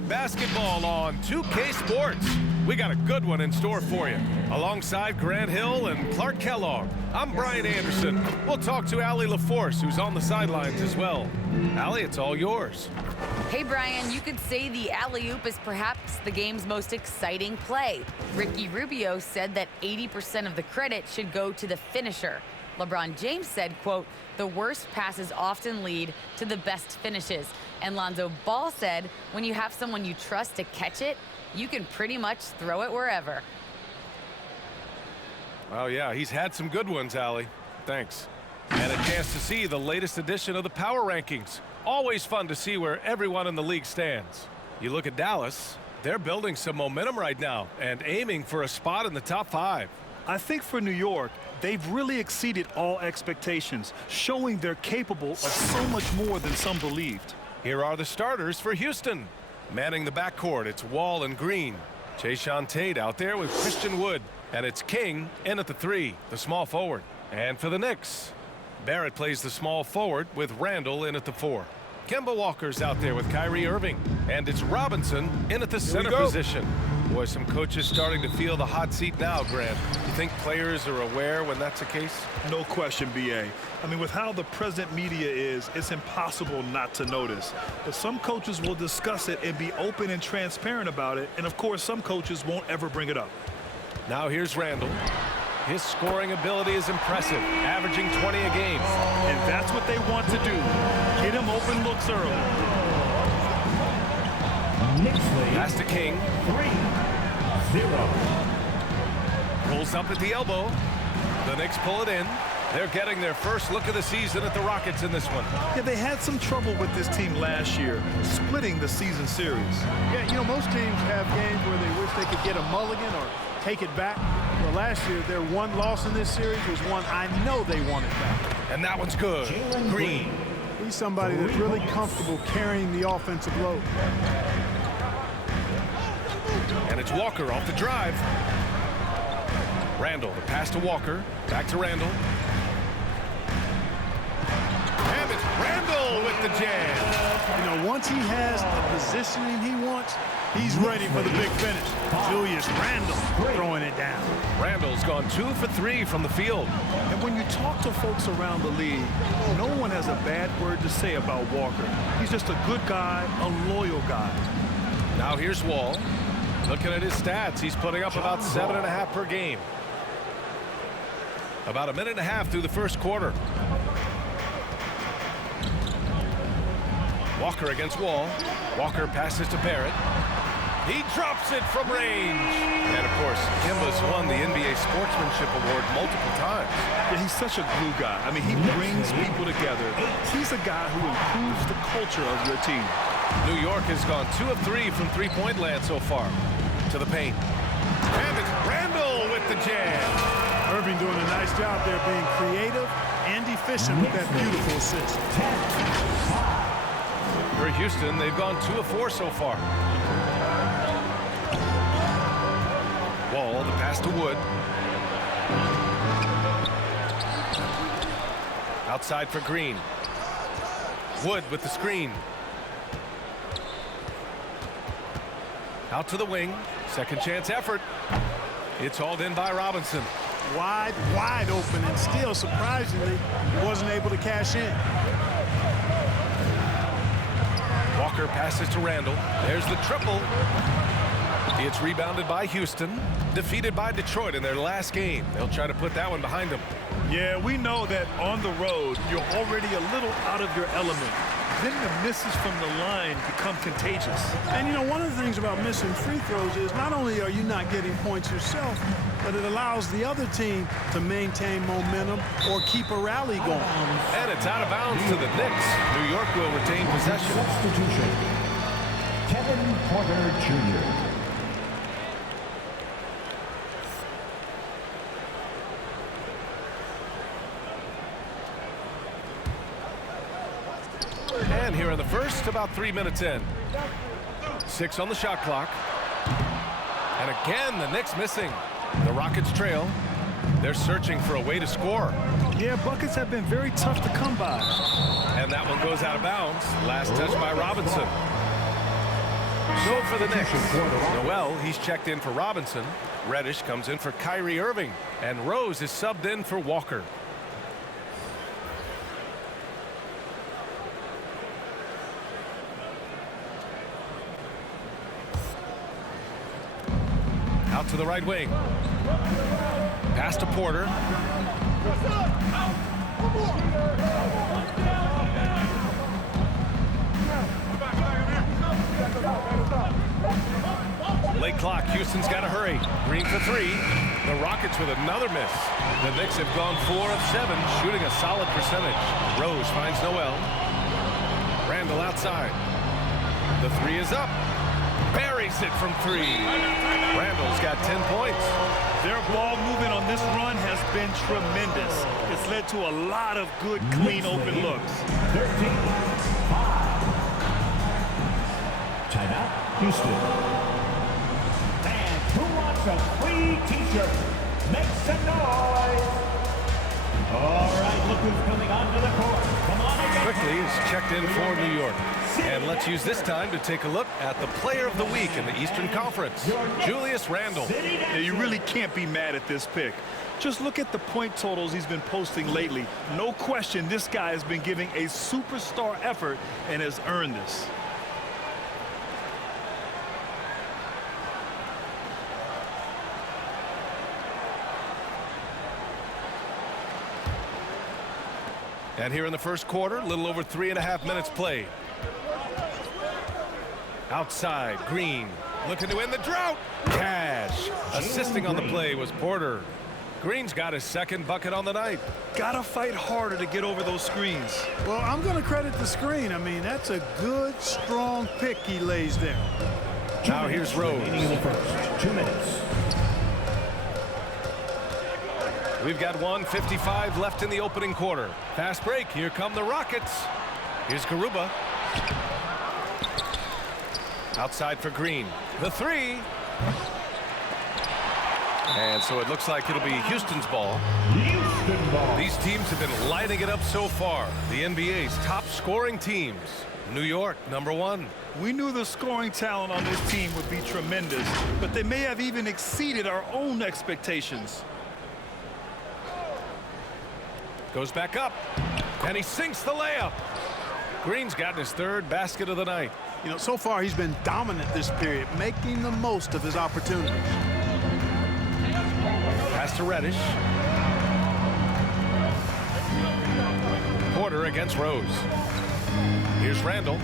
Basketball on 2K Sports. We got a good one in store for you. Alongside Grant Hill and Clark Kellogg, I'm Brian Anderson. We'll talk to Allie LaForce, who's on the sidelines as well. Allie, it's all yours. Hey, Brian, you could say the alley-oop is perhaps the game's most exciting play. Ricky Rubio said that 80% of the credit should go to the finisher. LeBron James said, quote, "The worst passes often lead to the best finishes." And Lonzo Ball said, when you have someone you trust to catch it, you can pretty much throw it wherever. Oh, yeah, he's had some good ones, Allie. Thanks. And a chance to see the latest edition of the Power Rankings. Always fun to see where everyone in the league stands. You look at Dallas, they're building some momentum right now and aiming for a spot in the top 5. I think for New York, they've really exceeded all expectations, showing they're capable of so much more than some believed. Here are the starters for Houston. Manning the backcourt, it's Wall and Green. Jae'Sean Tate out there with Christian Wood. And it's King in at the 3, the small forward. And for the Knicks, Barrett plays the small forward with Randall in at the 4. Kemba Walker's out there with Kyrie Irving. And it's Robinson in at the center position. Boy, some coaches starting to feel the hot seat now, Grant. You think players are aware when that's the case? No question, B.A. I mean, with how the present media is, it's impossible not to notice. But some coaches will discuss it and be open and transparent about it. And, of course, some coaches won't ever bring it up. Now here's Randall. His scoring ability is impressive, averaging 20 a game. And that's what they want to do. Get him open looks early. Pass to King. 3-0. Rolls up at the elbow. The Knicks pull it in. They're getting their first look of the season at the Rockets in this one. Yeah, they had some trouble with this team last year, splitting the season series. Yeah, you know, most teams have games where they wish they could get a mulligan or take it back. Well, last year, their one loss in this series was one I know they wanted back. And that one's good. Green. He's somebody that's really comfortable carrying the offensive load. And it's Walker off the drive. Randall, the pass to Walker. Back to Randall. And it's Randall with the jam. You know, once he has the positioning he wants, he's ready for the big finish. Julius Randle throwing it down. Randall's gone 2 for 3 from the field. And when you talk to folks around the league, no one has a bad word to say about Walker. He's just a good guy, a loyal guy. Now here's Wall. Looking at his stats, he's putting up about 7.5 per game. About a minute and a half through the first quarter. Walker against Wall. Walker passes to Barrett. He drops it from range. And, of course, Kemba's won the NBA Sportsmanship Award multiple times. Yeah, he's such a glue guy. I mean, he brings people together. He's a guy who improves the culture of your team. New York has gone 2 of 3 from three-point land so far. To the paint. And it's Randall with the jam. Irving doing a nice job there being creative and efficient with that beautiful assist. For Houston, they've gone 2 of 4 so far. Wall, the pass to Wood. Outside for Green. Wood with the screen. Out to the wing. Second chance effort. It's hauled in by Robinson. Wide open, and still, surprisingly, wasn't able to cash in. Walker passes to Randall. There's the triple. It's rebounded by Houston. Defeated by Detroit in their last game. They'll try to put that one behind them. Yeah, we know that on the road, you're already a little out of your element. Then the misses from the line become contagious. And, you know, one of the things about missing free throws is not only are you not getting points yourself, but it allows the other team to maintain momentum or keep a rally going. And it's out of bounds to the Knicks. New York will retain possession. Substitution. Kevin Porter Jr. And here in the first, about 3 minutes in. 6 on the shot clock. And again, the Knicks missing. The Rockets trail. They're searching for a way to score. Yeah, buckets have been very tough to come by. And that one goes out of bounds. Last touch by Robinson. So for the Knicks, For the Rockets. Noel, he's checked in for Robinson. Reddish comes in for Kyrie Irving. And Rose is subbed in for Walker. Out to the right wing. Pass to Porter. Late clock. Houston's got to hurry. Green for three. The Rockets with another miss. The Knicks have gone 4 of 7, shooting a solid percentage. Rose finds Noel. Randall outside. The three is up. Buries it from three. Randall's got 10 points. Their ball movement on this run has been tremendous. It's led to a lot of good, clean, open looks. 13-5. Timeout, Houston. And who wants a free t-shirt? Make some noise. All right, look who's coming onto the court. Come on again. Quickly is checked in for New York. And let's use this time to take a look at the player of the week in the Eastern Conference, Julius Randle. Yeah, you really can't be mad at this pick. Just look at the point totals he's been posting lately. No question, this guy has been giving a superstar effort and has earned this. And here in the first quarter, a little over 3.5 minutes played. Outside, Green looking to end the drought. Cash. Assisting on the play was Porter. Green's got his second bucket on the night. Gotta fight harder to get over those screens. Well, I'm going to credit the screen. I mean, that's a good, strong pick he lays there. Now here's Rose. Remaining in the first. 2 minutes. We've got 1:55 left in the opening quarter. Fast break. Here come the Rockets. Here's Garuba. Outside for Green. The three. And so it looks like it'll be Houston's ball. Houston ball. These teams have been lighting it up so far. The NBA's top scoring teams. New York, #1. We knew the scoring talent on this team would be tremendous, but they may have even exceeded our own expectations. Goes back up. And he sinks the layup. Green's gotten his third basket of the night. You know, so far he's been dominant this period, making the most of his opportunities. Pass to Reddish. Porter against Rose. Here's Randall.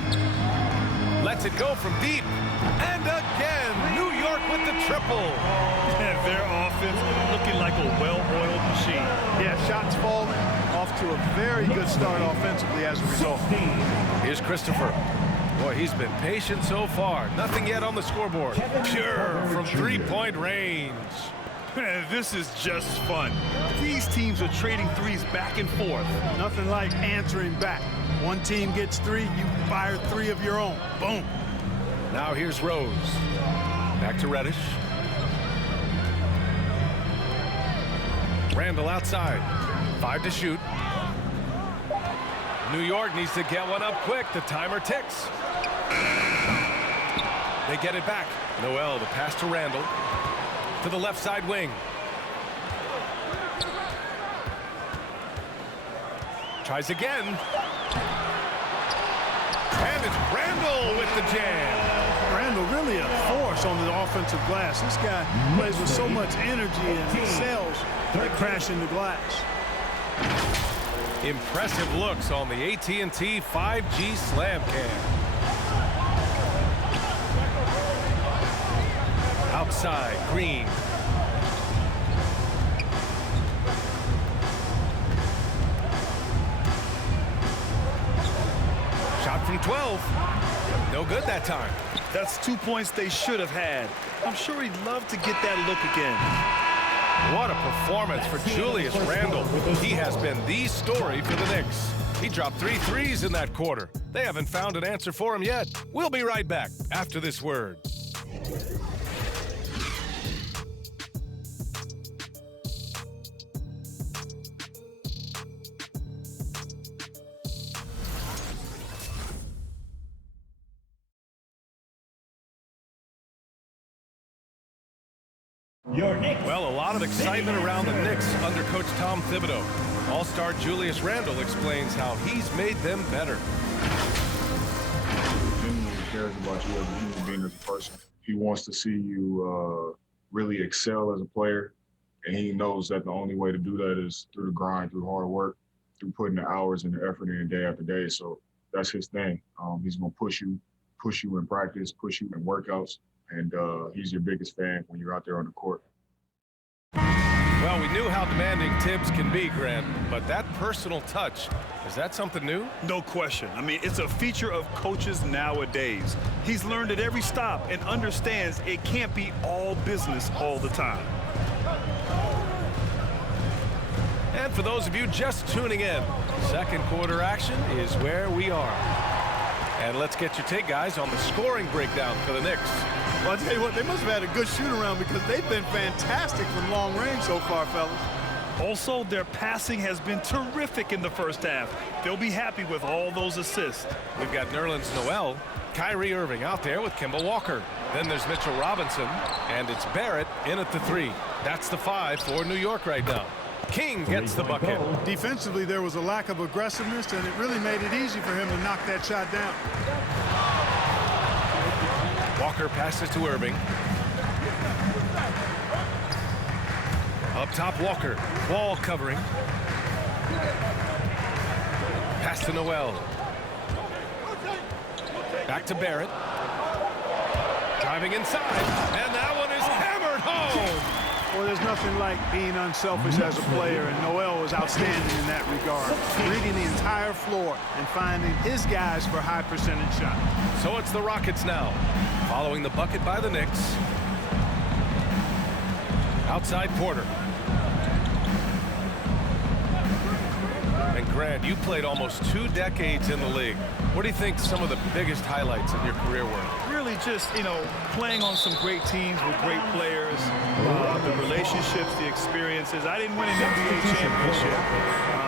Lets it go from deep. And again, New York with the triple. And their offense looking like a well-oiled machine. Yeah, shots falling off to a very good start offensively as a result. Here's Christopher. Boy, he's been patient so far. Nothing yet on the scoreboard. Pure from three-point range. Man, this is just fun. These teams are trading threes back and forth. Nothing like answering back. One team gets three, you fire three of your own. Boom. Now here's Rose. Back to Reddish. Randall outside. 5 to shoot. New York needs to get one up quick. The timer ticks. They get it back. Noel, the pass to Randall. To the left side wing. Tries again. And it's Randall with the jam. Randall really a force on the offensive glass. This guy plays with so much energy and excels at crashing the glass. Impressive looks on the AT&T 5G Slam Cam. Outside, Green. Shot from 12. No good that time. That's 2 points they should have had. I'm sure he'd love to get that look again. What a performance for Julius Randle. He has been the story for the Knicks. He dropped 3 threes in that quarter. They haven't found an answer for him yet. We'll be right back after this word. Your Knicks. Well, a lot of excitement around the Knicks under Coach Tom Thibodeau. All-star Julius Randle explains how he's made them better. He genuinely cares about you as a human being, as a person. He wants to see you really excel as a player, and he knows that the only way to do that is through the grind, through hard work, through putting the hours and the effort in day after day. So that's his thing. He's going to push you in practice, push you in workouts, and he's your biggest fan when you're out there on the court. Well, we knew how demanding Tibbs can be, Grant, but that personal touch, is that something new? No question. I mean, it's a feature of coaches nowadays. He's learned at every stop and understands it can't be all business all the time. And for those of you just tuning in, second quarter action is where we are. And let's get your take, guys, on the scoring breakdown for the Knicks. Well, I'll tell you what, they must have had a good shoot-around because they've been fantastic from long range so far, fellas. Also, their passing has been terrific in the first half. They'll be happy with all those assists. We've got Nerlens Noel, Kyrie Irving out there with Kemba Walker. Then there's Mitchell Robinson, and it's Barrett in at the 3. That's the 5 for New York right now. King gets the bucket. Defensively, there was a lack of aggressiveness, and it really made it easy for him to knock that shot down. Walker passes to Irving. Up top, Walker. Wall covering. Pass to Noel. Back to Barrett. Driving inside. And that one is hammered home. Well, there's nothing like being unselfish as a player, and Noel was outstanding in that regard. Reading the entire floor and finding his guys for high percentage shots. So it's the Rockets now, following the bucket by the Knicks. Outside Porter. And Grant, you played almost 2 decades in the league. What do you think some of the biggest highlights of your career were? Really just, playing on some great teams with great players, the relationships, the experiences. I didn't win an NBA championship,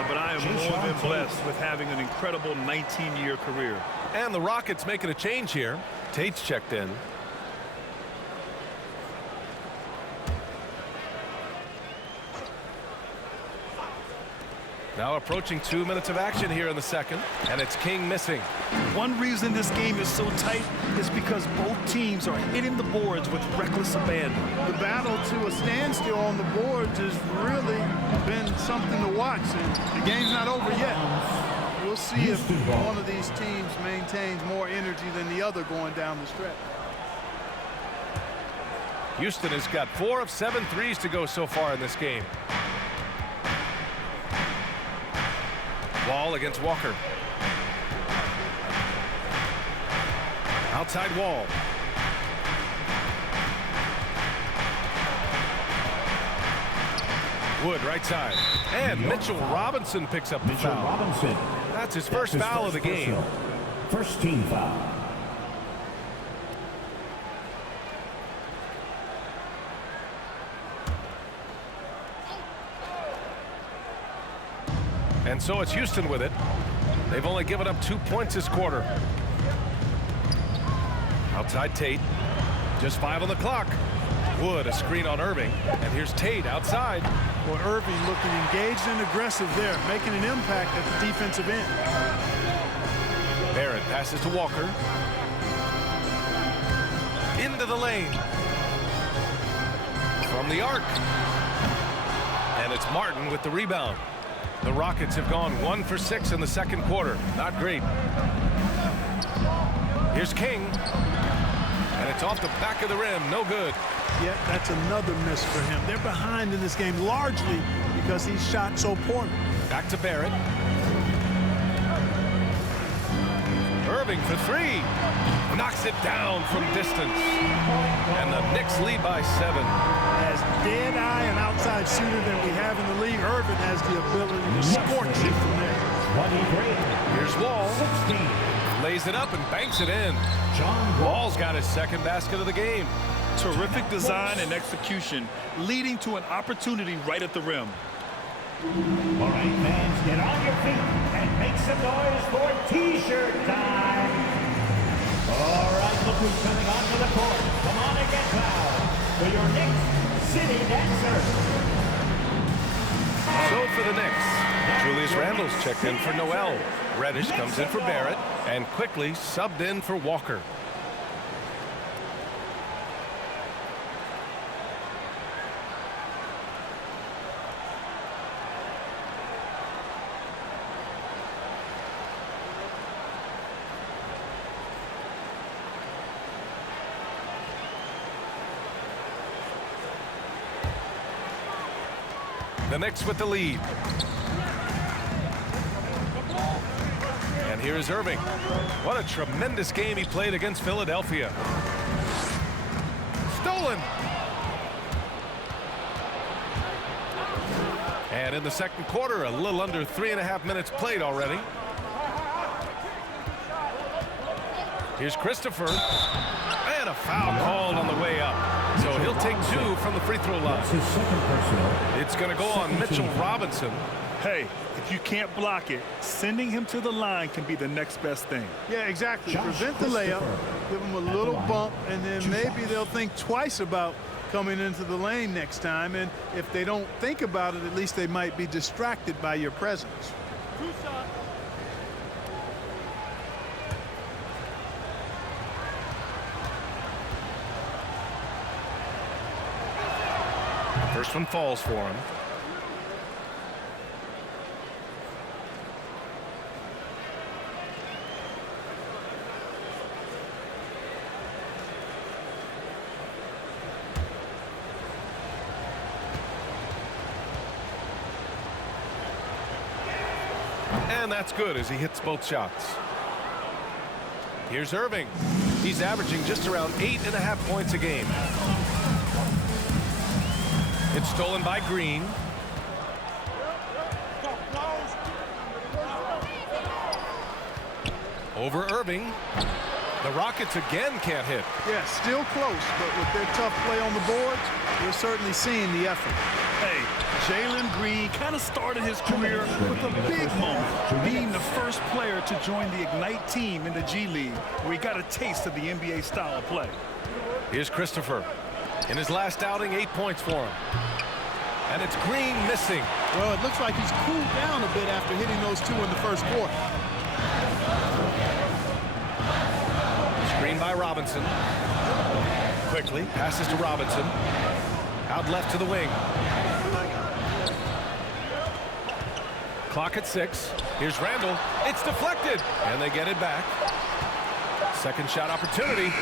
but I am more than blessed with having an incredible 19-year career. And the Rockets making a change here. Tate's checked in. Now approaching 2 minutes of action here in the second, and it's King missing. One reason this game is so tight is because both teams are hitting the boards with reckless abandon. The battle to a standstill on the boards has really been something to watch, and the game's not over yet. We'll see if one of these teams maintains more energy than the other going down the stretch. Houston has got 4 of 7 threes to go so far in this game. Wall against Walker. Outside Wall. Wood right side. And Mitchell Robinson picks up the foul. Robinson. That's his first foul of the game. First team foul. And so it's Houston with it. They've only given up 2 points this quarter. Outside Tate. Just 5 on the clock. Wood, a screen on Irving. And here's Tate outside. Well, Irving looking engaged and aggressive there, making an impact at the defensive end. Barrett passes to Walker. Into the lane. From the arc. And it's Martin with the rebound. The Rockets have gone 1 for 6 in the second quarter. Not great. Here's King. And it's off the back of the rim. No good. Yet that's another miss for him. They're behind in this game largely because he shot so poorly. Back to Barrett. Irving for 3. Knocks it down from distance. And the Knicks lead by 7. As dead-eye and outside shooter that we have in the league, Irving has the ability to scorch it from there. 23. Here's Wall. 16. Lays it up and banks it in. John Wall's got his second basket of the game. Terrific design and execution, leading to an opportunity right at the rim. All right, fans, get on your feet and make some noise for T-shirt time. All right, look who's coming onto the court. Come on and get fouled. For your Knicks, City Dancers. So for the Knicks, Julius Randle's checked in for Noel. Reddish comes in for Barrett and quickly subbed in for Walker. The Knicks with the lead. And here's Irving. What a tremendous game he played against Philadelphia. Stolen. And in the second quarter, a little under 3.5 minutes played already. Here's Christopher. And a foul called on the way up. So he'll take 2 from the free throw line. His second personal. It's going to go on Mitchell Robinson. Hey, if you can't block it, sending him to the line can be the next best thing. Yeah, exactly. Josh Prevent the layup, give them a little bump, and then maybe they'll think twice about coming into the lane next time. And if they don't think about it, at least they might be distracted by your presence. First one falls for him. And that's good as he hits both shots. Here's Irving. He's averaging just around 8.5 points a game. It's stolen by Green. Over Irving. The Rockets again can't hit. Yeah, still close, but with their tough play on the boards, we're certainly seeing the effort. Hey, Jalen Green kind of started his career with a big moment, being the first player to join the Ignite team in the G League, where he got a taste of the NBA style of play. Here's Christopher. In his last outing, 8 points for him. And it's Green missing. Well, it looks like he's cooled down a bit after hitting those 2 in the first quarter. Screen by Robinson. Quickly passes to Robinson. Out left to the wing. Clock at 6. Here's Randle. It's deflected. And they get it back. Second shot opportunity.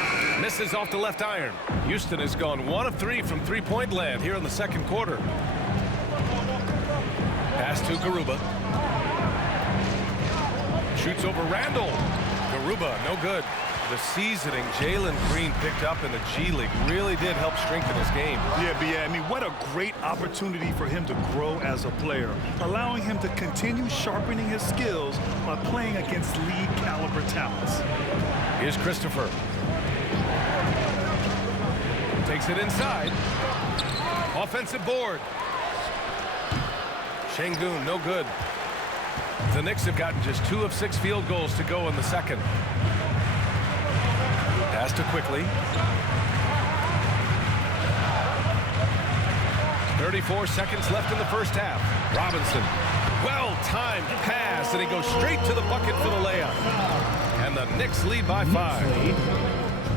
Misses off the left iron. Houston has gone 1 of 3 from three-point land here in the second quarter. Pass to Garuba. Shoots over Randle. Garuba, no good. The seasoning Jalen Green picked up in the G League really did help strengthen his game. Yeah, I mean, what a great opportunity for him to grow as a player, allowing him to continue sharpening his skills by playing against league caliber talents. Here's Christopher. Takes it inside. Offensive board. Şengün, no good. The Knicks have gotten just 2 of 6 field goals to go in the second. Pass to Quickly. 34 seconds left in the first half. Robinson. Well-timed pass, and he goes straight to the bucket for the layup. And the Knicks lead by 5.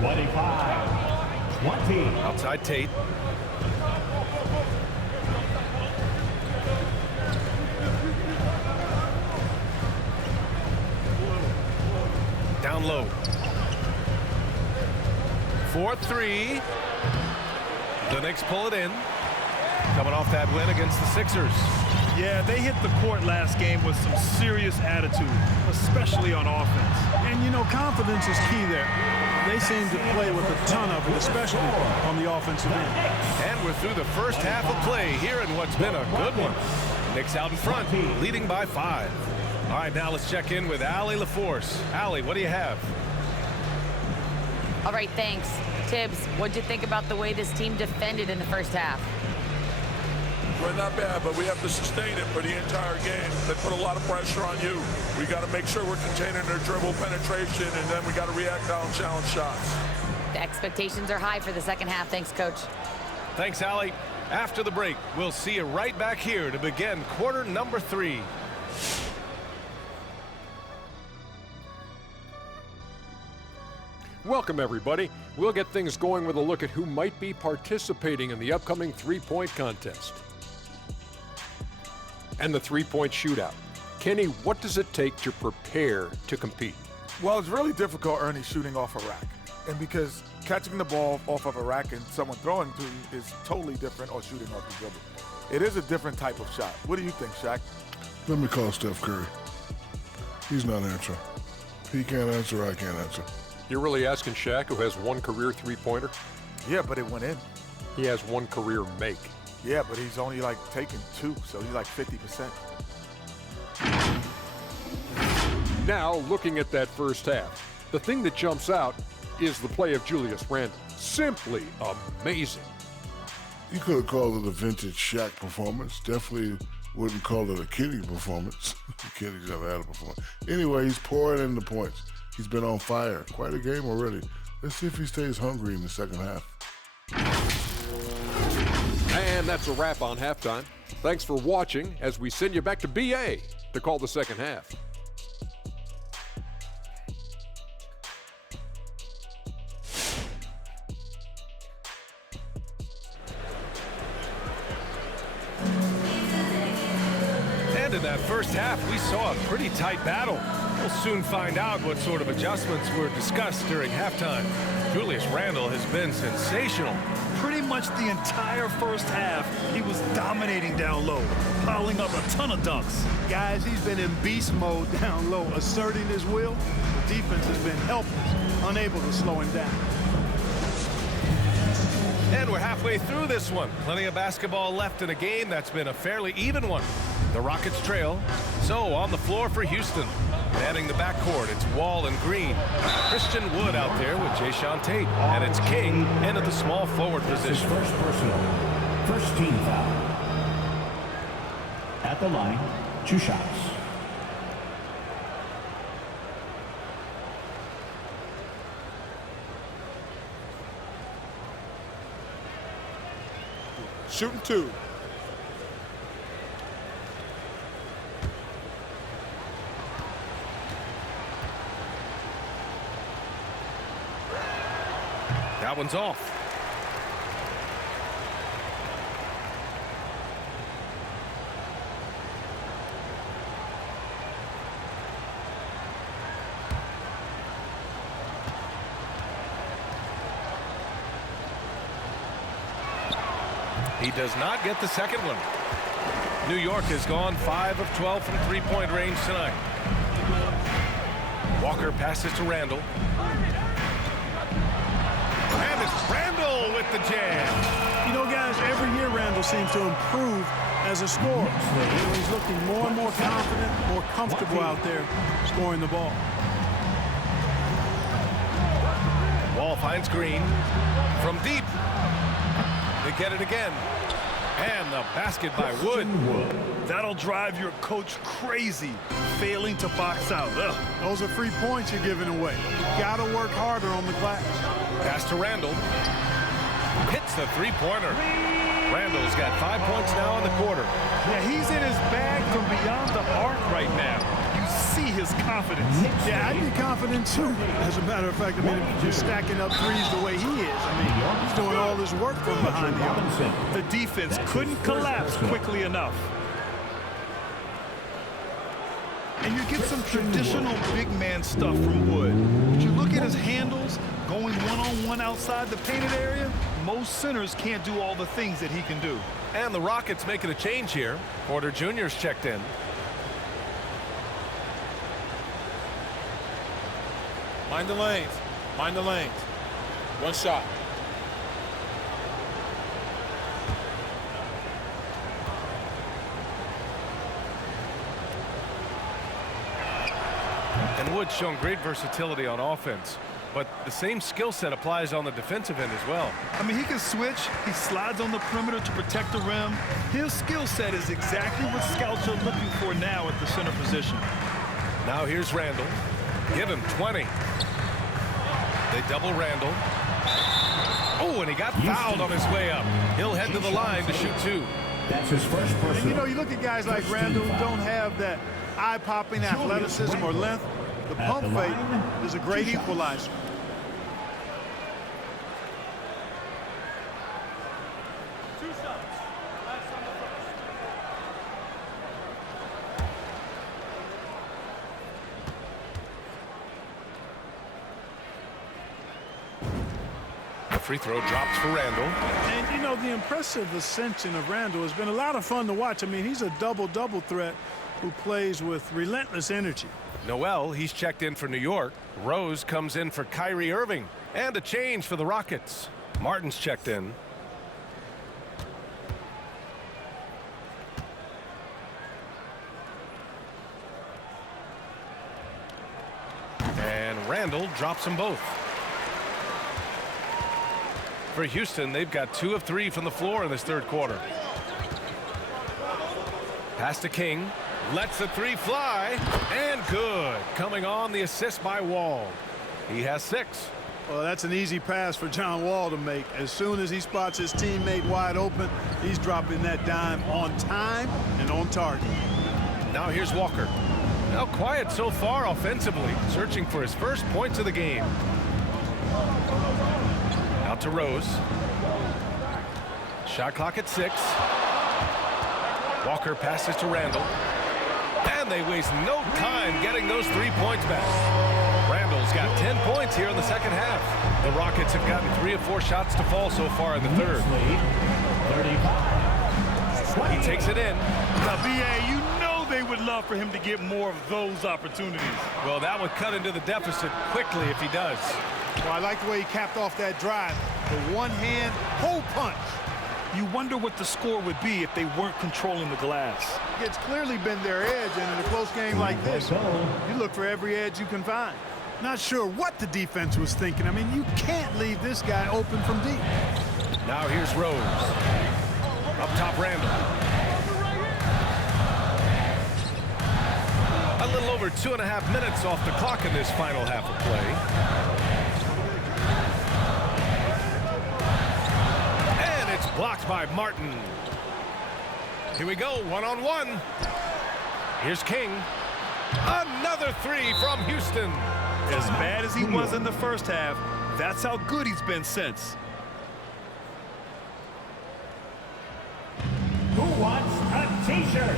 25-20. Outside Tate. Down low. 4-3. The Knicks pull it in. Coming off that win against the Sixers. Yeah, they hit the court last game with some serious attitude, especially on offense. And, you know, confidence is key there. They seem to play with a ton of it, especially on the offensive end. And we're through the first half of play here in what's been a good one. Knicks out in front, leading by 5. All right, now let's check in with Allie LaForce. Allie, what do you have? All right, thanks. Tibbs, what'd you think about the way this team defended in the first half? We're not bad, but we have to sustain it for the entire game. They put a lot of pressure on you. We got to make sure we're containing their dribble penetration, and then we got to react down challenge shots. The expectations are high for the second half. Thanks, Coach. Thanks, Allie. After the break, we'll see you right back here to begin quarter number 3. Welcome, everybody. We'll get things going with a look at who might be participating in the upcoming three-point contest. And the three-point shootout. Kenny, what does it take to prepare to compete? Well, it's really difficult, Ernie, shooting off a rack. And because catching the ball off of a rack and someone throwing to you is totally different or shooting off the dribble. It is a different type of shot. What do you think, Shaq? Let me call Steph Curry. He's not answering. He can't answer, I can't answer. You're really asking Shaq, who has one career three-pointer? Yeah, but it went in. He has one career make. Yeah, but he's only like taking 2, so he's like 50%. Now, looking at that first half, the thing that jumps out is the play of Julius Randle. Simply amazing. You could have called it a vintage Shaq performance. Definitely wouldn't call it a Kenny performance. Kenny's never had a performance. Anyway, he's pouring in the points. He's been on fire. Quite a game already. Let's see if he stays hungry in the second half. And that's a wrap on halftime. Thanks for watching as we send you back to BA to call the second half. And in that first half, we saw a pretty tight battle. We'll soon find out what sort of adjustments were discussed during halftime. Julius Randle has been sensational. Pretty much the entire first half, he was dominating down low, piling up a ton of dunks. Guys, he's been in beast mode down low, asserting his will. The defense has been helpless, unable to slow him down. And we're halfway through this one. Plenty of basketball left in a game that's been a fairly even one. The Rockets trail. So on the floor for Houston. Manning the backcourt, it's Wall and Green. Christian Wood out there with Jayshawn Tate. And it's King in at the small forward position. First personal. First team foul. At the line, 2 shots. Shooting 2. That one's off. He does not get the second one. New York has gone 5 of 12 from three-point range tonight. Walker passes to Randle. And it's Randle with the jam. You know, guys, every year Randle seems to improve as a scorer. He's looking more and more confident, more comfortable out there scoring the ball. Wall finds Green from deep. They get it again. And the basket by Wood. That'll drive your coach crazy, failing to box out. Ugh. Those are free points you're giving away. You gotta work harder on the glass. Pass to Randle. Hits the three-pointer. Randle's got 5 points now in the quarter. Yeah, he's in his bag from beyond the arc right now. You see his confidence. Yeah, I'd be confident too. As a matter of fact, I mean, if you're stacking up threes the way he is, I mean, he's doing all this work from behind the arc. The defense couldn't collapse quickly enough. And you get some traditional big man stuff from Wood. But you look at his handles, going one-on-one outside the painted area, most centers can't do all the things that he can do. And the Rockets making a change here. Porter Jr.'s checked in. Mind the lanes. Mind the lanes. One shot. And Wood's shown great versatility on offense. But the same skill set applies on the defensive end as well. I mean, he can switch. He slides on the perimeter to protect the rim. His skill set is exactly what scouts are looking for now at the center position. Now here's Randle. Give him 20. They double Randle. Oh, and he got fouled on his way up. He'll head to the line to shoot 2. That's his first And, personal. you know, you look at guys like Randall who don't have that eye-popping athleticism or length. The pump fake is a great equalizer. The free throw drops for Randall. And, you know, the impressive ascension of Randall has been a lot of fun to watch. I mean, he's a double-double threat who plays with relentless energy. Noel, he's checked in for New York. Rose comes in for Kyrie Irving. And a change for the Rockets. Martin's checked in. And Randall drops them both. For Houston, they've got 2 of 3 from the floor in this third quarter. Pass to King. Lets the 3 fly. And good. Coming on, the assist by Wall. He has 6. Well, that's an easy pass for John Wall to make. As soon as he spots his teammate wide open, he's dropping that dime on time and on target. Now here's Walker. Now quiet so far offensively, searching for his first points of the game. Out to Rose. Shot clock at 6. Walker passes to Randall. And they waste no time getting those 3 points back. Randall's got 10 points here in the second half. The Rockets have gotten 3 of 4 shots to fall so far in the third. 35. He takes it in. Now, B.A., you know they would love for him to get more of those opportunities. Well, that would cut into the deficit quickly if he does. Well, I like the way he capped off that drive. The one-hand hole punch. You wonder what the score would be if they weren't controlling the glass. It's clearly been their edge, and in a close game like this, you look for every edge you can find. Not sure what the defense was thinking. I mean, you can't leave this guy open from deep. Now here's Rose. Up top, Randall. A little over 2.5 minutes off the clock in this final half of play. And it's blocked by Martin. Here we go, one-on-one. Here's King. Another 3 from Houston. As bad as he was in the first half, that's how good he's been since. Who wants a t-shirt?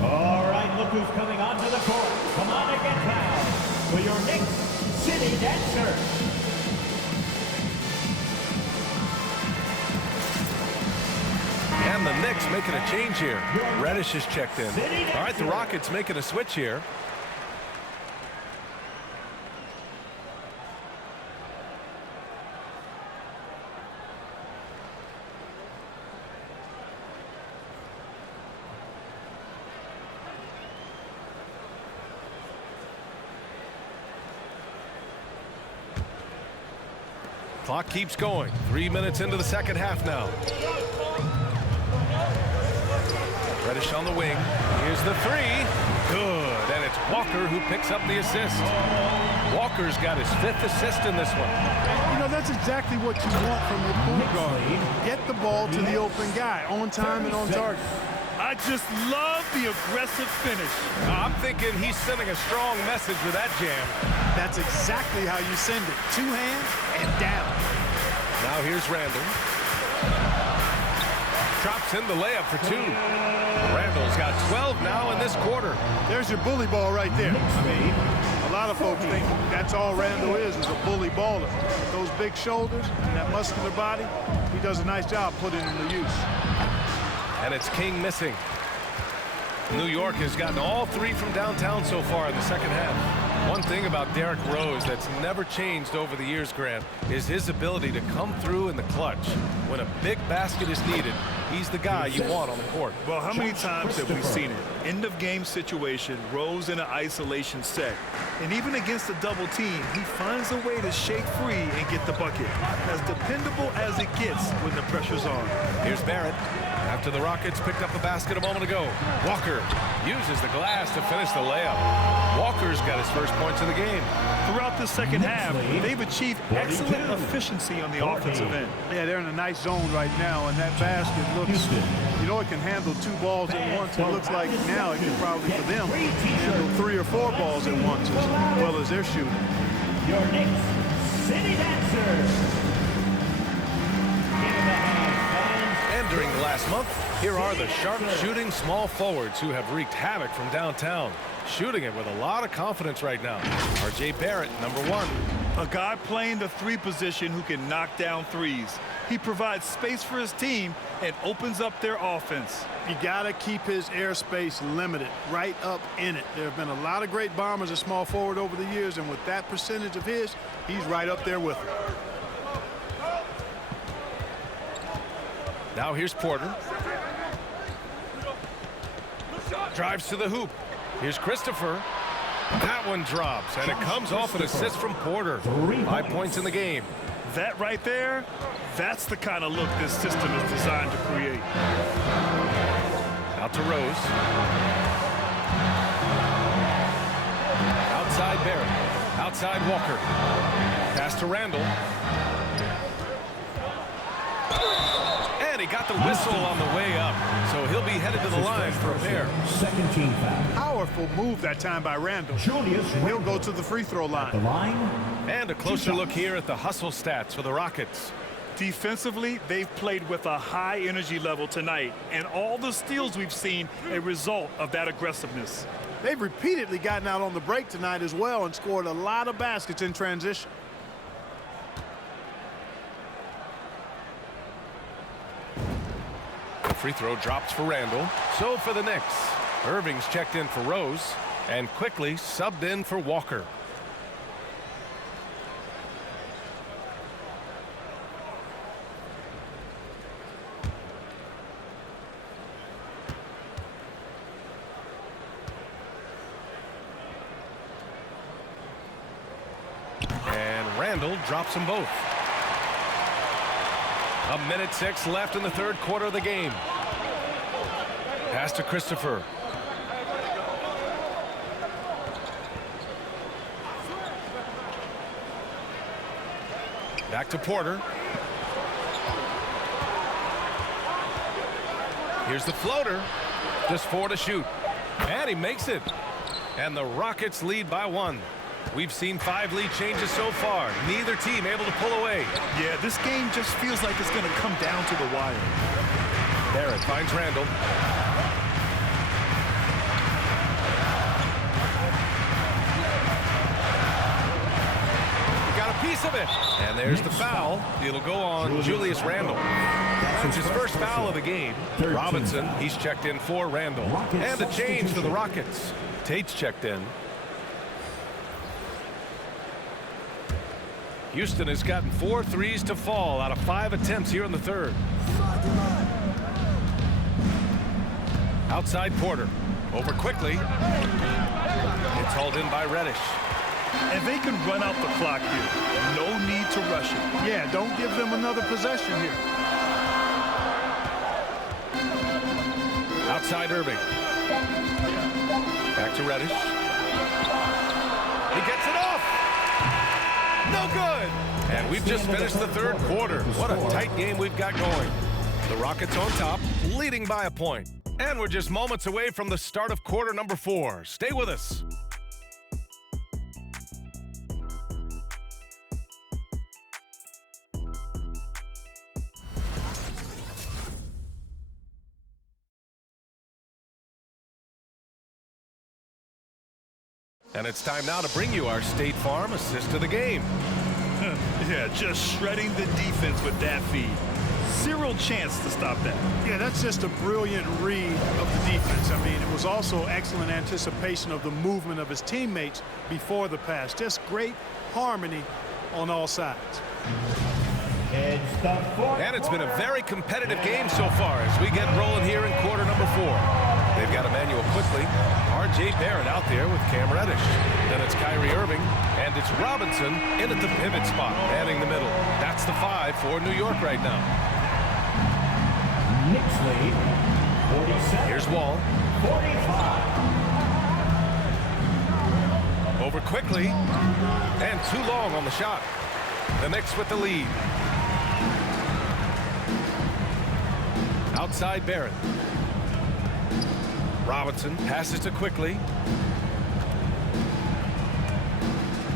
All right, look who's coming onto the court. Come on and get down for your Knicks City Dancer. And the Knicks making a change here. Reddish is checked in. All right, the Rockets making a switch here. Clock keeps going. 3 minutes into the second half now. Reddish on the wing. Here's the 3. Good. And it's Walker who picks up the assist. Walker's got his 5th assist in this one. You know, that's exactly what you want from your point guard. Get the ball to the open guy on time and on target. I just love the aggressive finish. I'm thinking he's sending a strong message with that jam. That's exactly how you send it. 2 hands and down. Now here's Randall. Drops in the layup for 2. Randall's got 12 now in this quarter. There's your bully ball right there. I mean, a lot of folks think that's all Randall is a bully baller. Those big shoulders and that muscular body, he does a nice job putting them to use. And it's King missing. New York has gotten all 3 from downtown so far in the second half. One thing about Derrick Rose that's never changed over the years, Grant, is his ability to come through in the clutch. When a big basket is needed, he's the guy you want on the court. Well, how many times have we seen it? End of game situation, Rose in an isolation set. And even against a double team, he finds a way to shake free and get the bucket. As dependable as it gets when the pressure's on. Here's Barrett. After the Rockets picked up the basket a moment ago, Walker uses the glass to finish the layup. Walker's got his first points of the game. Throughout the second half, they've achieved excellent efficiency on the offensive end. Yeah, they're in a nice zone right now, and that basket looks, you know, it can handle 2 balls at once. It looks like now it can probably, for them, handle 3 or 4 balls at once as well as they're shooting. Your Knicks City Dancers. And during the last month, here are the sharp-shooting small forwards who have wreaked havoc from downtown. Shooting it with a lot of confidence right now. R.J. Barrett, number 1. A guy playing the 3 position who can knock down threes. He provides space for his team and opens up their offense. You got to keep his airspace limited, right up in it. There have been a lot of great bombers at small forward over the years, and with that percentage of his, he's right up there with them. Now here's Porter. Drives to the hoop. Here's Christopher. That one drops, and it comes off an assist from Porter. 5 points in the game. That right there, that's the kind of look this system is designed to create. Out to Rose. Outside Barrett. Outside Walker. Pass to Randall. And he got the whistle on the way up, so he'll be headed to the line for a pair. Second team foul. Powerful move that time by Randall. Julius He'll go to the free throw the line. line. And a closer look here at the hustle stats for the Rockets. Defensively, they've played with a high energy level tonight, and all the steals we've seen a result of that aggressiveness. They've repeatedly gotten out on the break tonight as well and scored a lot of baskets in transition. The free throw drops for Randall. So for the Knicks, Irving's checked in for Rose and quickly subbed in for Walker. And Randall drops them both. 1:06 left in the third quarter of the game. Pass to Christopher. Back to Porter. Here's the floater. Just 4 to shoot. And he makes it. And the Rockets lead by 1. We've seen 5 lead changes so far. Neither team able to pull away. Yeah, this game just feels like it's going to come down to the wire. Barrett finds Randall. Got a piece of it. And there's the foul. It'll go on Julius Randall. It's his first foul of the game. Robinson, he's checked in for Randall. And a change for the Rockets. Tate's checked in. Houston has gotten 4 threes to fall out of 5 attempts here in the third. Outside Porter. Over quickly. It's hauled in by Reddish. And they can run out the clock here. No need to rush it. Yeah, don't give them another possession here. Outside Irving. Back to Reddish. He gets it off. No good. And we've just finished the third quarter. What a tight game we've got going. The Rockets on top, leading by a point. And we're just moments away from the start of quarter number 4. Stay with us. And it's time now to bring you our State Farm assist of the game. Yeah, just shredding the defense with that feed. Zero chance to stop that. Yeah, that's just a brilliant read of the defense. I mean, it was also excellent anticipation of the movement of his teammates before the pass. Just great harmony on all sides. And it's been a very competitive game so far as we get rolling here in quarter number 4. They've got Emmanuel Quickly, R.J. Barrett out there with Cam Reddish. Then it's Kyrie Irving, and it's Robinson in at the pivot spot, manning the middle. That's the 5 for New York right now. Knicks lead, 47. Here's Wall. 45. Over over quickly. And too long on the shot. The Knicks with the lead. Outside Barrett. Robinson passes to quickly.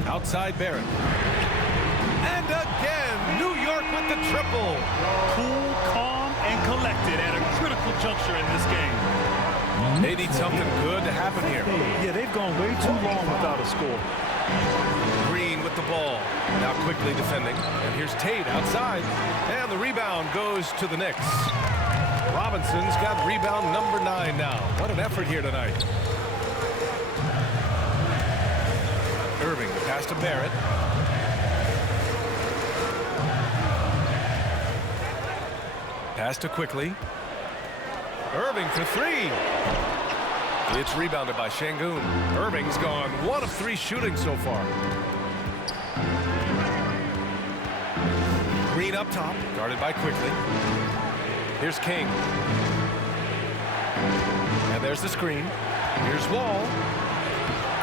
Outside Barrett. And again, New York with the triple. Cool, calm, and collected at a critical juncture in this game. They need something good to happen here. Yeah, they've gone way too long without a score. Green with the ball. Now quickly defending. And here's Tate outside. And the rebound goes to the Knicks. Robinson's got rebound number 9 now. What an effort here tonight. Irving, the pass to Barrett. Pass to quickly. Irving for 3. It's rebounded by Şengün. Irving's gone 1 of 3 shooting so far. Green up top, guarded by quickly. Here's King. And there's the screen. Here's Wall.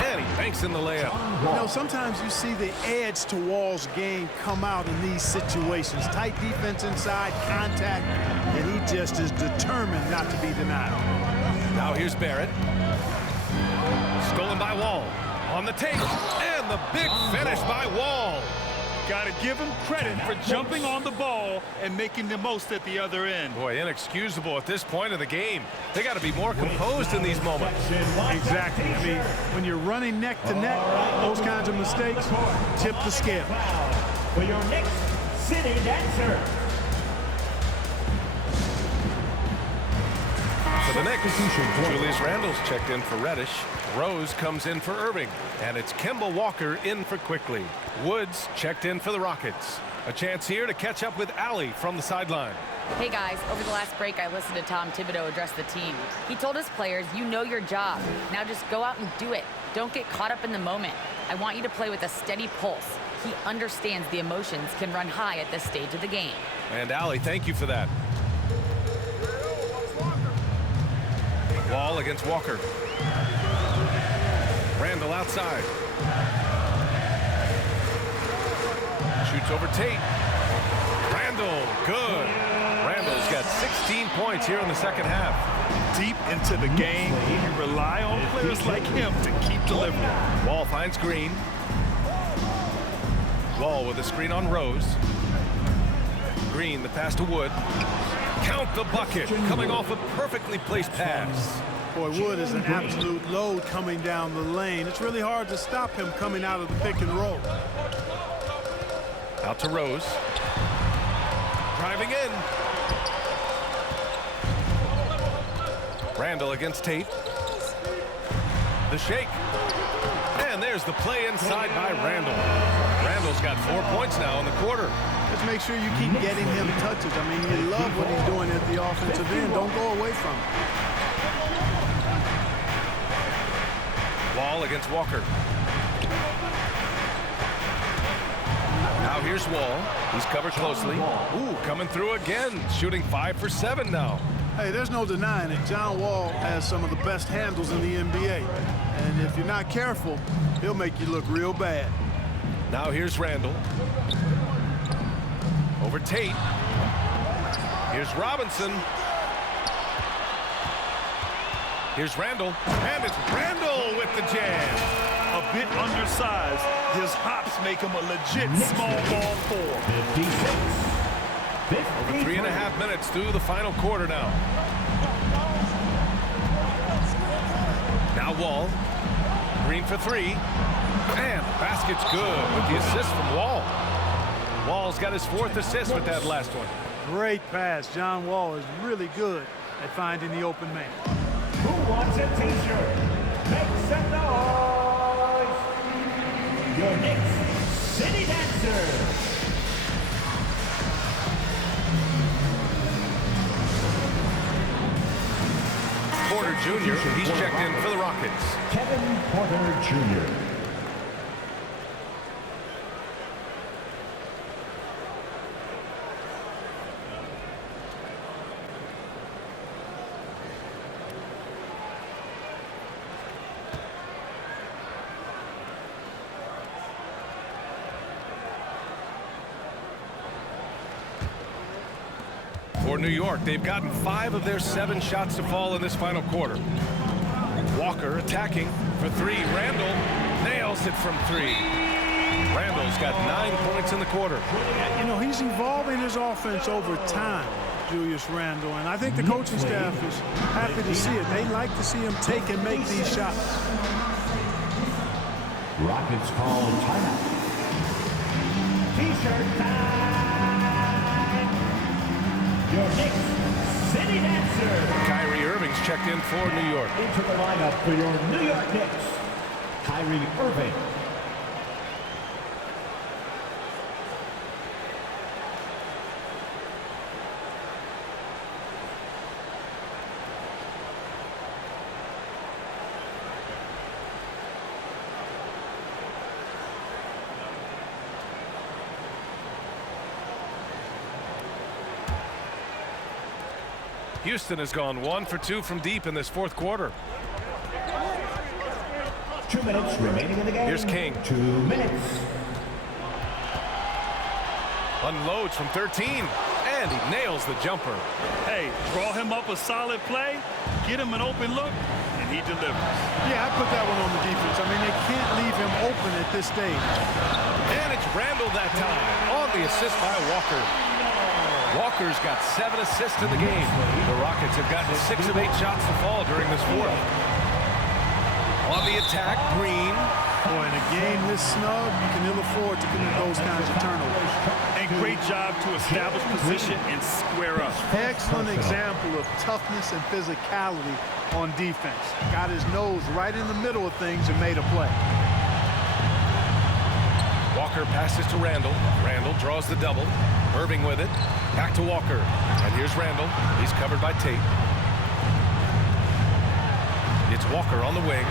And he banks in the layup. You know, sometimes you see the edge to Wall's game come out in these situations. Tight defense inside, contact, and he just is determined not to be denied. Now here's Barrett. Stolen by Wall. On the take. And the big finish by Wall. Got to give him credit for jumping on the ball and making the most at the other end. Boy, inexcusable at this point of the game. They got to be more composed in these moments. Exactly. I mean, when you're running neck to neck, those kinds of mistakes tip the scale. For your next city dancer. For the Knicks, Julius Randle's checked in for Reddish. Rose comes in for Irving. And it's Kemba Walker in for Quickly. Woods checked in for the Rockets. A chance here to catch up with Allie from the sideline. Hey guys, over the last break, I listened to Tom Thibodeau address the team. He told his players, you know your job. Now just go out and do it. Don't get caught up in the moment. I want you to play with a steady pulse. He understands the emotions can run high at this stage of the game. And Allie, thank you for that. Wall against Walker. Randle outside. Shoots over Tate. Randle, good. Randle's got 16 points here in the second half. Deep into the game, you rely on players like him to keep delivering. Wall finds Green. Wall with a screen on Rose. Green, the pass to Wood. Count the bucket, coming off a perfectly placed pass. Boy, Wood is an absolute load coming down the lane. It's really hard to stop him coming out of the pick and roll. Out to Rose. Driving in. Randle against Tate. The shake. And there's the play inside by Randle. Randle's got 4 points now in the quarter. Just make sure you keep getting him touches. I mean, you love what he's doing at the offensive end. Don't go away from it. Wall against Walker. Now here's Wall. He's covered closely. Ooh, coming through again. Shooting 5 for 7 now. Hey, there's no denying it. John Wall has some of the best handles in the NBA. And if you're not careful, he'll make you look real bad. Now here's Randle. Over Tate. Here's Robinson. Here's Randle. And it's Randle with the jam. A bit undersized, his hops make him a legit small ball 4. 56. Over 3.5 minutes through the final quarter now. Now Wall. Green for 3. And the basket's good with the assist from Wall. Wall's got his 4th assist with that last one. Great pass. John Wall is really good at finding the open man. Who wants a t-shirt? Make some noise. Your next city dancer. Porter Jr., he's checked in for the Rockets. Kevin Porter Jr. For New York, they've gotten 5 of their 7 shots to fall in this final quarter. Walker attacking for 3. Randall nails it from 3. Randall's got 9 points in the quarter. You know, he's evolving his offense over time, Julius Randle, and I think the coaching staff is happy to see it. They like to see him take and make these shots. Rockets call timeout. T-shirt time. Your Knicks City Dancer. Kyrie Irving's checked in for New York. Into the lineup for your New York Knicks, Kyrie Irving. Houston has gone 1 for 2 from deep in this fourth quarter. 2 minutes remaining in the game. Here's King. 2 minutes. Unloads from 13, and he nails the jumper. Hey, draw him up a solid play, get him an open look, and he delivers. Yeah, I put that one on the defense. I mean, they can't leave him open at this stage. And it's Randall that time on the assist by Walker. Walker's got 7 assists in the game. The Rockets have gotten 6 of 8 shots to fall during this fourth. On the attack, Green. Boy, in a game this snug, you can ill afford to commit those kinds of turnovers. And great job to establish position and square up. Excellent example of toughness and physicality on defense. Got his nose right in the middle of things and made a play. Walker passes to Randall. Randall draws the double. Irving with it. Back to Walker. And here's Randall. He's covered by Tate. It's Walker on the wing.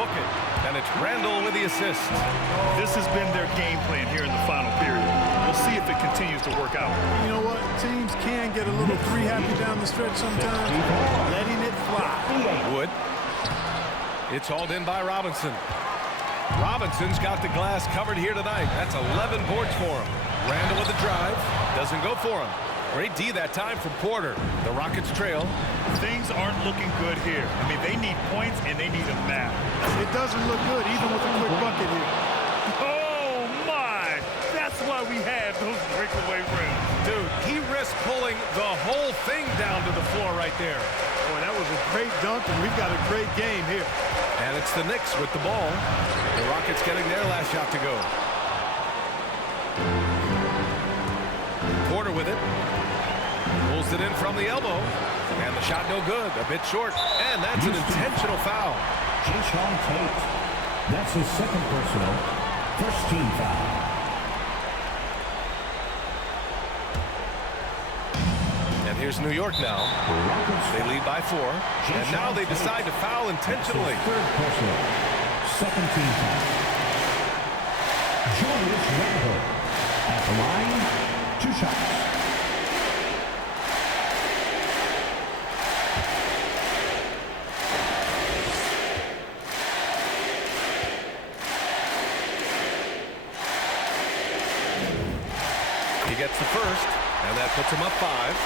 Hook it. And it's Randall with the assist. This has been their game plan here in the final period. We'll see if it continues to work out. You know what? Teams can get a little three-happy down the stretch sometimes. Letting it fly. Wood. It's hauled in by Robinson. Robinson's got the glass covered here tonight. That's 11 boards for him. Randall with the drive. Doesn't go for him. Great D that time from Porter. The Rockets trail. Things aren't looking good here. I mean, they need points and they need them now. It doesn't look good, even with a quick bucket here. Oh, my! That's why we had those breakaway rims. Dude, he risked pulling the whole thing down to the floor right there. Boy, that was a great dunk, and we've got a great game here. And it's the Knicks with the ball. The Rockets getting their last shot to go. Porter with it. Pulls it in from the elbow. And the shot no good. A bit short. And that's an intentional foul. Jae'Sean Tate. That's his second personal. First team foul. And here's New York now. They lead by 4. And now they decide to foul intentionally. Third personal. Second team foul. Julius Randle. At the line, 2 shots. He gets the first, and that puts him up 5.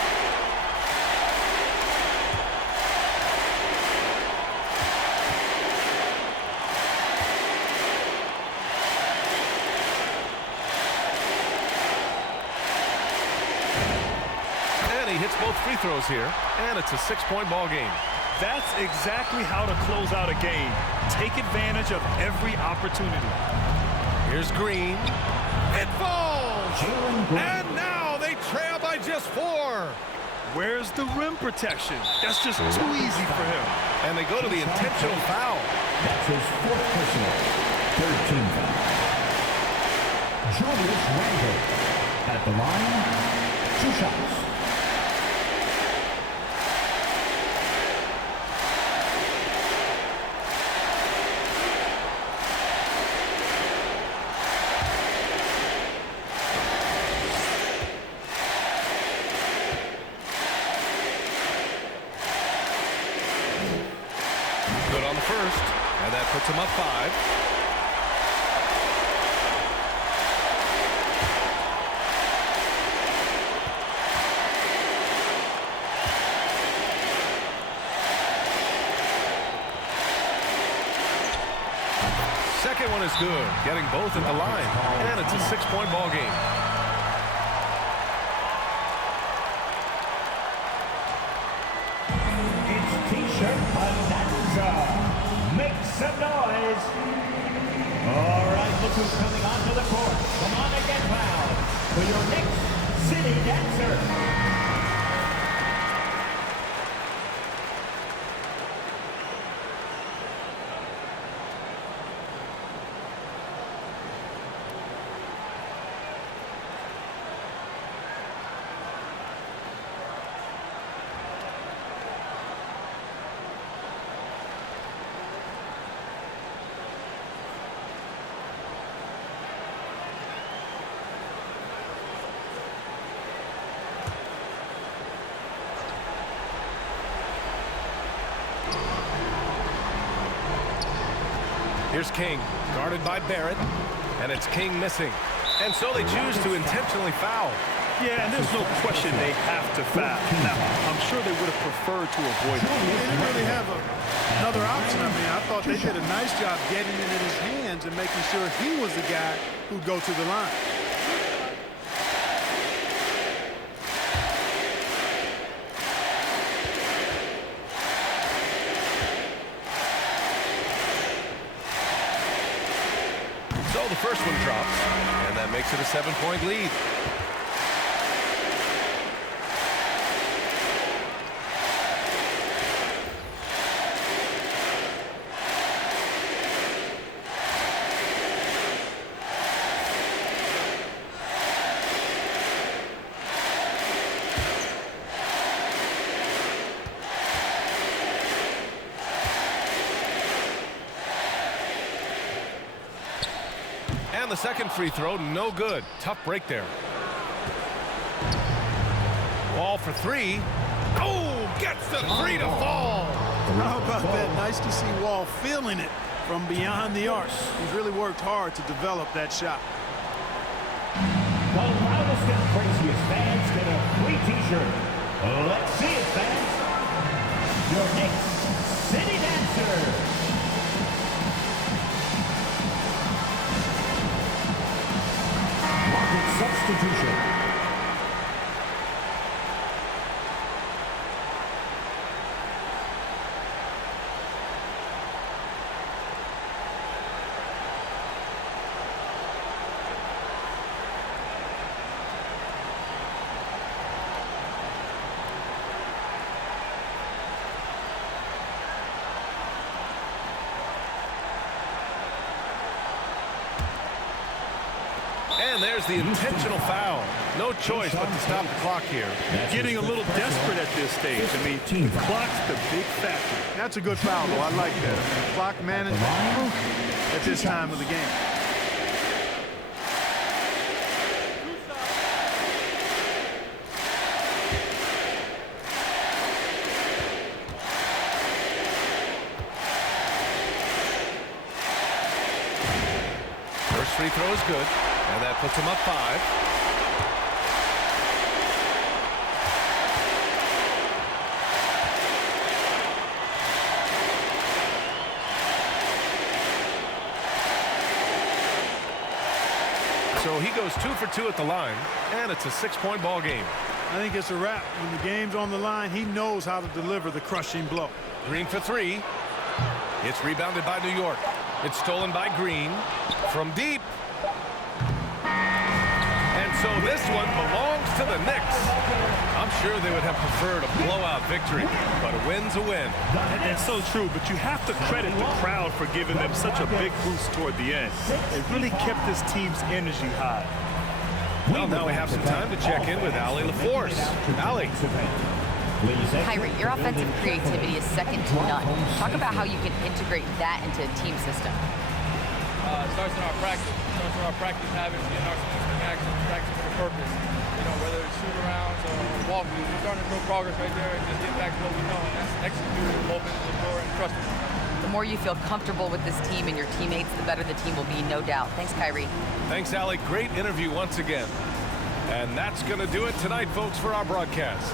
And he hits both free throws here, and it's a 6-point ball game. That's exactly how to close out a game. Take advantage of every opportunity. Here's Green. It falls! And now they trail by just 4. Where's the rim protection? That's just too easy for him. And they go to the intentional foul. That's his fourth personal. Third team foul. Julius Randle. At the line, 2 shots. Good on the first, and that puts him up 5. one is good, getting both at the line. And it's a 6-point ball game. It's T-shirt bonanza. Make some noise. All right, look who's coming onto the court. Come on and get loud for your Knicks City Dancer. Here's King, guarded by Barrett, and it's King missing. And so they choose to intentionally foul. Yeah, and there's no question they have to foul. Now, I'm sure they would have preferred to avoid it. They didn't really have another option. I mean, I thought they did a nice job getting it in his hands and making sure he was the guy who'd go to the line. So the first one drops, and that makes it a 7-point lead. And the second free throw, no good. Tough break there. Wall for three. Oh, gets the three to fall. How about that? Nice to see Wall feeling it from beyond the arc. He's really worked hard to develop that shot. The loudest and craziest fans get a free T-shirt. Let's see it, fans. Your Knicks City Dancer. Substitution. And there's the intentional foul. No choice but to stop the clock here. Getting a little desperate at this stage. I mean, the clock's the big factor. That's a good foul, though. I like that. Clock management at this time of the game. First free throw is good, and that puts him up 5. So he goes 2 for 2 at the line, and it's a 6-point ball game. I think it's a wrap. When the game's on the line, he knows how to deliver the crushing blow. Green for 3. It's rebounded by New York. It's stolen by Green from deep. And so this one belongs to the Knicks. I'm sure they would have preferred a blowout victory, but a win's a win. That's so true, but you have to credit the crowd for giving them such a big boost toward the end. It really kept this team's energy high. Well, now we have some time to check in with Allie LaForce. Allie. Kyrie, your offensive creativity is second to none. Talk about how you can integrate that into a team system. It starts in our practice. It starts in our practice habits, getting our swing actions, practice for the purpose. You know, whether it's shoot-arounds or walk-throughs, we're starting to show progress right there and just get back to what we know, and that's executing, open the door, and trusting. The more you feel comfortable with this team and your teammates, the better the team will be, no doubt. Thanks, Kyrie. Thanks, Allie. Great interview once again. And that's going to do it tonight, folks, for our broadcast.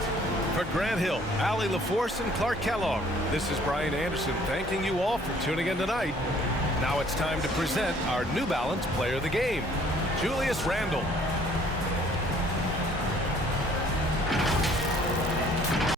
For Grant Hill, Allie LaForce, and Clark Kellogg, this is Brian Anderson thanking you all for tuning in tonight. Now it's time to present our New Balance Player of the Game, Julius Randle.